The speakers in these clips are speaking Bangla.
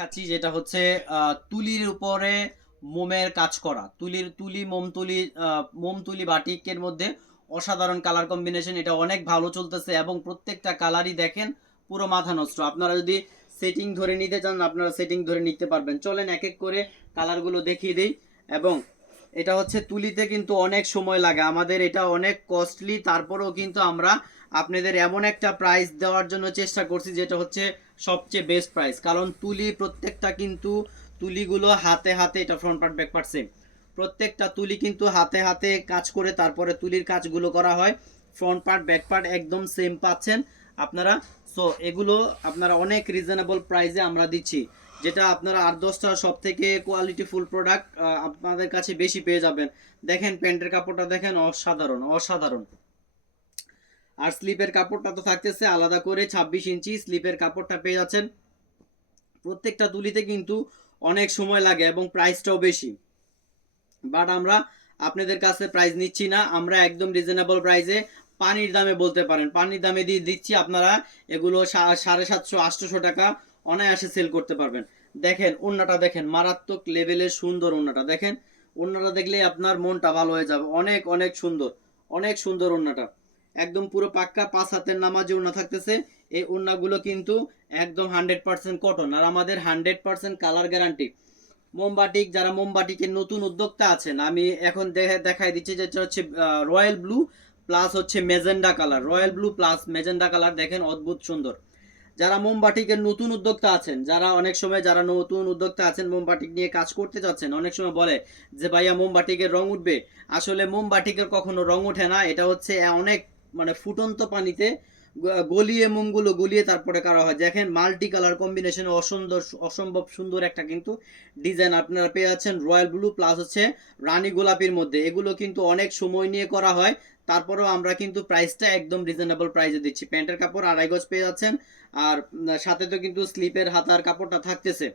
দেখাচ্ছি যেটা হচ্ছে তুলির উপরে মোমের কাজ করা। তুলির, তুলি, মোম তুলি মোম তুলি বাটিকের মধ্যে অসাধারণ কালার কম্বিনেশন এটা অনেক ভালো চলতেছে এবং প্রত্যেকটা কালারই দেখেন পুরো মাথা নষ্ট। আপনারা যদি সেটিং ধরে নিতে চান, আপনারা সেটিং ধরে নিতে পারবেন। চলেন এক এক করে কালারগুলো দেখিয়ে দিই। এবং এটা হচ্ছে তুলিতে কিন্তু অনেক সময় লাগে। আমাদের এটা অনেক কস্টলি তারপরেও কিন্তু আমরা আপনাদের এমন একটা প্রাইস দেওয়ার জন্য চেষ্টা করছি, যেটা হচ্ছে সবচেয়ে বেস্ট প্রাইস কারণ তুলি প্রত্যেকটা কিন্তু তুলিগুলো হাতে হাতে, এটা front part back part same প্রত্যেকটা তুলি কিন্তু হাতে হাতে কাজ করে তারপরে তুলির কাজগুলো করা হয়। ফ্রন্ট পার্ট ব্যাক পার্ট একদম সেম পাচ্ছেন আপনারা। সো এগুলো আপনারা অনেক রিজনেবল প্রাইসে আমরা দিচ্ছি, যেটা আপনারা আট দশটা সব থেকে কোয়ালিটি ফুল প্রোডাক্ট আপনাদের কাছে বেশি পেয়ে যাবেন। দেখেন, প্যান্টের কাপড়টা দেখেন, অসাধারণ অসাধারণ। আর স্লিপের কাপড়টা তো থাকতেছে আলাদা করে ছাব্বিশ ইঞ্চি স্লিপের কাপড়টা পেয়ে যাচ্ছেন। প্রত্যেকটা তুলিতে কিন্তু অনেক সময় লাগে এবং প্রাইসটাও বেশি। বাট আমরা আপনাদের কাছে প্রাইস নিচ্ছি না, আমরা একদম রিজনেবল প্রাইসে পানির দামে বলতে পারেন। পানির দামে দিয়ে দিচ্ছি আপনারা, এগুলো সাড়ে সাতশো, আটশোশো টাকা অনায়াসে সেল করতে পারবেন। দেখেন ওন্নাটা দেখেন, মারাত্মক লেভেলের সুন্দর ওন্নাটা দেখেন ওন্নাটা দেখলে আপনার মনটা ভালো হয়ে যাবে। অনেক অনেক সুন্দর অনেক সুন্দর ওন্নাটা একদম পুরো পাক্কা পাঁচ হাতের নামাজে ওন্না থাকতেছে। এই ওন্নাগুলো কিন্তু একদম হান্ড্রেড পার্সেন্ট কটন আর আমাদের হান্ড্রেড পার্সেন্ট কালার গ্যারান্টি মোমবাটিক যারা মোমবাটিকের নতুন উদ্যোক্তা আছেন, আমি এখন দেখে দেখাই দিচ্ছি যেটা হচ্ছে রয়্যাল ব্লু প্লাস হচ্ছে magenta colour royal blue plus magenta colour দেখেন অদ্ভুত সুন্দর। যারা মোমবাটিকের নতুন উদ্যোক্তা আছেন, যারা অনেক সময় যারা নতুন উদ্যোক্তা আছেন মোমবাটিক নিয়ে কাজ করতে যাচ্ছেন, অনেক সময় বলে যে, ভাইয়া মোমবাটিকের রং উঠবে। আসলে মোমবাটিকের কখনো রং ওঠে না, এটা হচ্ছে অনেক মানে ফুটন্ত পানিতে গলিয়ে মোমগুলো গলিয়ে তারপরে করা হয়? দেখেন মাল্টি কালার কম্বিনেশন অসুন্দর, অসম্ভব সুন্দর একটা কিন্তু ডিজাইন আপনারা পেয়ে যাচ্ছেন। রয়্যাল ব্লু প্লাস হচ্ছে রানী গোলাপির মধ্যে। এগুলো কিন্তু অনেক সময় নিয়ে করা হয়। তারপরেও আমরা কিন্তু প্রাইসটা একদম রিজনেবল প্রাইসে দিচ্ছি। প্যান্টের কাপড় আড়াই গজ পেয়ে যাচ্ছেন। আর সাথে তো কিন্তু স্লিপের হাতার কাপড়টা থাকতেছে।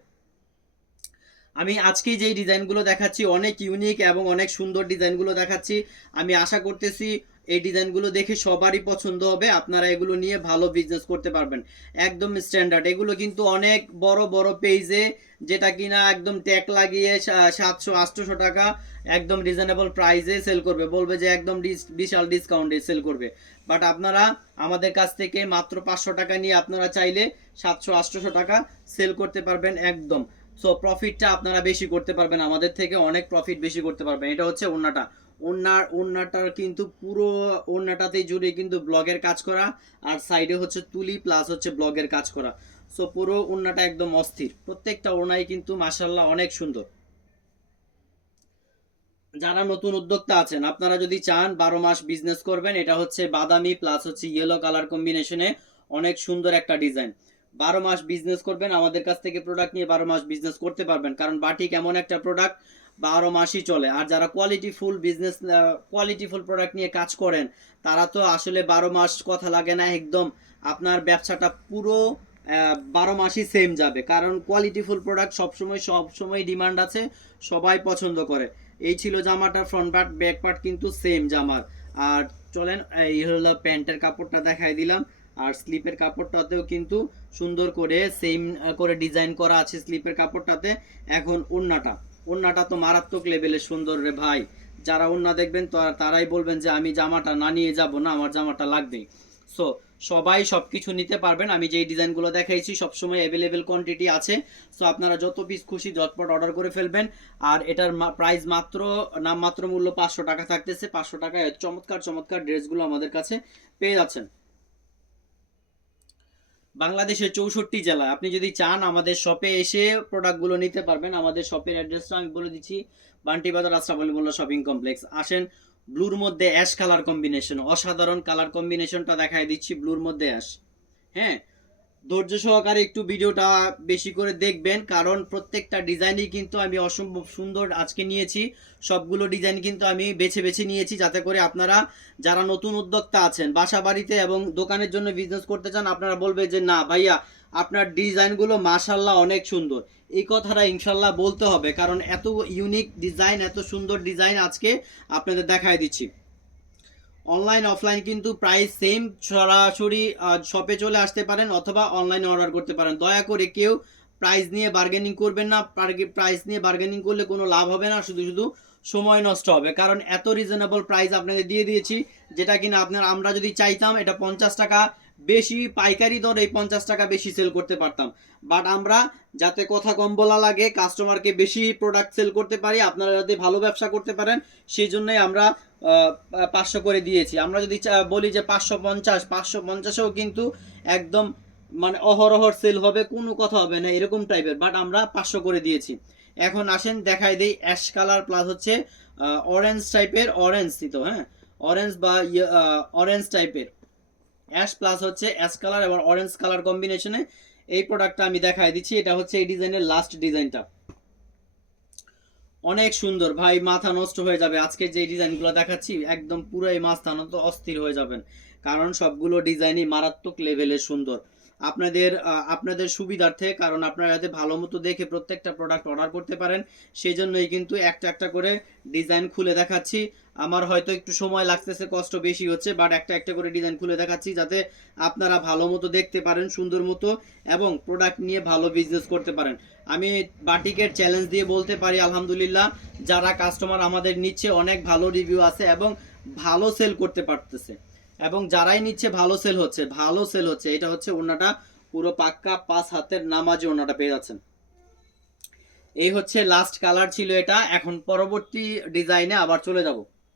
আমি আজকে যেই ডিজাইনগুলো দেখাচ্ছি, অনেক ইউনিক এবং অনেক সুন্দর ডিজাইনগুলো দেখাচ্ছি। আমি আশা করতেছি এই ডিজাইনগুলো দেখে সবারই পছন্দ হবে। আপনারা এগুলো নিয়ে ভালো বিজনেস করতে পারবেন। একদম স্ট্যান্ডার্ড এগুলো কিন্তু অনেক বড় বড় পেজে যেটা কিনা একদম ট্যাগ লাগিয়ে সাতশো, আটশোশো টাকা একদম রিজনেবল প্রাইসে সেল করবে। বলবে যে একদম বিশাল ডিসকাউন্টে সেল করবে। বাট আপনারা আমাদের কাছ থেকে মাত্র পাঁচশো টাকা নিয়ে আপনারা চাইলে সাতশো, আটশোশো টাকা সেল করতে পারবেন একদম। সো প্রফিটটা আপনারা বেশি করতে পারবেন। আমাদের থেকে অনেক প্রফিট বেশি করতে পারবেন। এটা হচ্ছে ওন্নাটা ওন্নার ওন্নাটার কিন্তু পুরো ওন্নাটাতেই জুড়ে কিন্তু ব্লগের কাজ করা, আর সাইডে হচ্ছে তুলি প্লাস হচ্ছে ব্লগের কাজ করা। সো পুরো ওন্নাটা একদম অস্থির। প্রত্যেকটা ওনাই কিন্তু মাসাল্লাহ অনেক সুন্দর। যারা নতুন উদ্যোক্তা আছেন, আপনারা যদি চান বারো মাস বিজনেস করবেন, এটা হচ্ছে বাদামি প্লাস হচ্ছে ইয়েলো কালার কম্বিনেশনে অনেক সুন্দর একটা ডিজাইন বারো মাস বিজনেস করবেন, আমাদের কাছ থেকে প্রোডাক্ট নিয়ে বারো মাস বিজনেস করতে পারবেন, কারণ বাটিক এমন একটা প্রোডাক্ট বারো মাসই চলে। আর যারা quality full business quality full product নিয়ে কাজ করেন, তারা তো আসলে বারো মাস কথা লাগে না, একদম আপনার ব্যবসাটা পুরো বারো মাসই সেম যাবে। কারণ কোয়ালিটি ফুল প্রোডাক্ট সবসময় সবসময় ডিমান্ড আছে, সবাই পছন্দ করে। এই ছিল জামাটা ফ্রন্ট পার্ট ব্যাক পার্ট কিন্তু সেম জামার। আর চলেন, এই হলো প্যান্টের কাপড়টা দেখাই দিলাম। আর স্লিপের কাপড়টাতেও কিন্তু সুন্দর করে সেম করে ডিজাইন করা আছে স্লিপের কাপড়টাতে। এখন ওন্নাটা ওন্নাটা তো মারাত্মক লেভেলের সুন্দর রে ভাই। যারা ওন্না দেখবেন তারাই বলবেন যে আমি জামাটা না নিয়ে যাব না, আমার জামাটা লাগবেই সো সবাই সব কিছু নিতে পারবেন। আমি যেই ডিজাইনগুলো দেখাইছি, সবসময় অ্যাভেলেবেল কোয়ান্টিটি আছে। সো আপনারা যত পিস খুশি ঝটপট অর্ডার করে ফেলবেন। আর এটার প্রাইস মাত্র, নামমাত্র মূল্য পাঁচশো টাকা থাকতেছে। পাঁচশো টাকায় চমৎকার চমৎকার ড্রেসগুলো আমাদের কাছে পেয়ে যাচ্ছেন। বাংলাদেশের চৌষট্টি জেলা। আপনি যদি চান আমাদের শপে এসে প্রোডাক্টগুলো নিতে পারবেন, আমাদের শপের অ্যাড্রেসটা আমি বলে দিচ্ছি, বান্টি বাজার মোল্লা শপিং কমপ্লেক্স আসেন ব্লুর মধ্যে অ্যাশ কালার কম্বিনেশন অসাধারণ কালার কম্বিনেশনটা দেখায় দিচ্ছি ব্লুর মধ্যে অ্যাশ হ্যাঁ ধৈর্য সহকারে একটু ভিডিওটা বেশি করে দেখবেন, কারণ প্রত্যেকটা ডিজাইনই কিন্তু আমি অসম্ভব সুন্দর আজকে নিয়েছি। সবগুলো ডিজাইন কিন্তু আমি বেছে বেছে নিয়েছি যাতে করে আপনারা যারা নতুন উদ্যোক্তা আছেন বাসা বাড়িতে এবং দোকানের জন্য বিজনেস করতে চান, আপনারা বলবে যে, না ভাইয়া, আপনার ডিজাইনগুলো মাশাল্লাহ অনেক সুন্দর। এই কথাটা ইনশাল্লাহ বলতে হবে, কারণ এত ইউনিক ডিজাইন এত সুন্দর ডিজাইন আজকে আপনাদের দেখাই দিচ্ছি। অনলাইন অফলাইন কিন্তু প্রাইস সেম সরাসরি শপে চলে আসতে পারেন অথবা অনলাইনে অর্ডার করতে পারেন। দয়া করে কেউ প্রাইস নিয়ে বার্গেনিং করবেন না। প্রাইস নিয়ে বার্গেনিং করলে কোনো লাভ হবে না। শুধু শুধু সময় নষ্ট হবে। কারণ এত রিজনেবল প্রাইস আপনাকে দিয়ে দিয়েছি, যেটা কিনা আপনার, আমরা যদি চাইতাম এটা পঞ্চাশ টাকা বেশি পাইকারি দর এই পঞ্চাশ টাকা বেশি সেল করতে পারতাম। বাট আমরা যাতে কথা কম বলা লাগে কাস্টমারকে বেশি প্রোডাক্ট সেল করতে পারি, আপনারা যাতে ভালো ব্যবসা করতে পারেন, সেই জন্যই আমরা পাঁচশো করে দিয়েছি। আমরা যদি বলি যে পাঁচশো পঞ্চাশ, পাঁচশো পঞ্চাশেও কিন্তু একদম মানে অহরহর সেল হবে, কোনো কথা হবে না, এরকম টাইপের বাট আমরা পাঁচশো করে দিয়েছি। এখন আসেন, দেখাই দেই অ্যাশ কালার প্লাস হচ্ছে অরেঞ্জ টাইপের অরেঞ্জ দিত হ্যাঁ? অরেঞ্জ বা অরেঞ্জ টাইপের অ্যাশ প্লাস হচ্ছে অ্যাশ কালার এবং অরেঞ্জ কালার কম্বিনেশনে এই প্রোডাক্টটা আমি দেখাই দিচ্ছি। এটা হচ্ছে এই ডিজাইনের লাস্ট ডিজাইনটা। অনেক সুন্দর। ভাই, মাথা নষ্ট হয়ে যাবে। আজকে যে ডিজাইনগুলো দেখাচ্ছি, একদম পুরো এই মাথা অস্থির হয়ে যাবেন। কারণ সবগুলো ডিজাইনই মারাত্মক লেভেলের সুন্দর। আপনাদের আপনাদের সুবিধার্থে, কারণ আপনারা যাতে ভালো মতো দেখে প্রত্যেকটা প্রোডাক্ট অর্ডার করতে পারেন সেই জন্যই কিন্তু একটা একটা করে ডিজাইন খুলে দেখাচ্ছি। আমার হয়তো একটু সময় লাগতেছে, কষ্ট বেশি হচ্ছে বাট একটা একটা করে ডিজাইন খুলে দেখাচ্ছি, যাতে আপনারা ভালো মতো দেখতে পারেন, সুন্দর মতো, এবং প্রোডাক্ট নিয়ে ভালো বিজনেস করতে পারেন। আমি বাটিকের চ্যালেঞ্জ দিয়ে বলতে পারি, আলহামদুলিল্লাহ, যারা কাস্টমার আমাদের নিচ্ছে, অনেক ভালো রিভিউ আছে, এবং ভালো সেল করতে পারতেছে। এবং যারাই নিচ্ছে ভালো সেল হচ্ছে, ভালো সেল হচ্ছে। এটা হচ্ছে ওনাটা পুরো পাক্কা পাঁচ হাতের নামাজে ওনাটা পেয়ে যাচ্ছেন। এই হচ্ছে লাস্ট কালার ছিল এটা। এখন পরবর্তী ডিজাইনে আবার চলে যাব।